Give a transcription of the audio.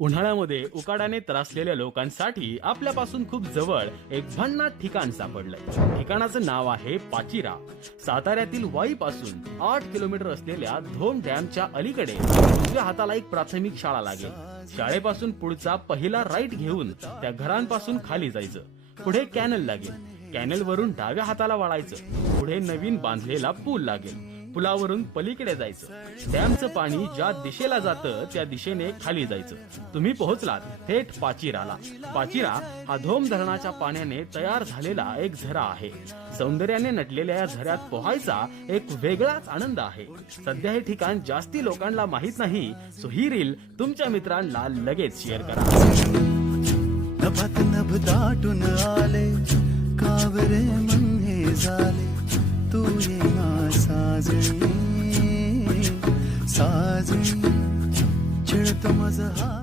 उन्हाळ्यामध्ये उकाड्याने त्रासलेल्या लोकांसाठी आपल्यापासून खूप जवळ एक भन्नाट ठिकाण सापडलंय. ठिकाणाचं नाव आहे पाचिरा. साताऱ्यातील वाईपासून 8 किलोमीटर असलेल्या धोम डॅमच्या अलीकडे उजव्या हाताला एक प्राथमिक शाळा लागेल. शाळेपासून पुढचा पहिला राईट घेऊन त्या घरांपासून खाली जायचं. पुढे कॅनल लागेल. कॅनल वरून डाव्या हाताला वळायचं. पुढे नवीन बांधलेला पूल लागेल. पुलावरून पलीकडे जायचं. डॅमचं पाणी ज्या दिशेला जातं त्या दिशेने खाली जायचं. तुम्ही पोहोचलात थेट पाचिराला. पाचिरा हा धोम धरणाच्या पाण्याने तयार झालेला एक झरा आहे. सौंदर्याने नटलेल्या या झऱ्यात पोहायचा एक वेगळाच आनंद आहे. सध्या हे ठिकाण जास्ती लोकांना माहित नाही, सो ही रील तुमच्या मित्रांना लगेच शेअर करा. नभात नभ दाटून आले कावरे मन हे झाले तू येना साजणी साजणी चिळतो माझा हा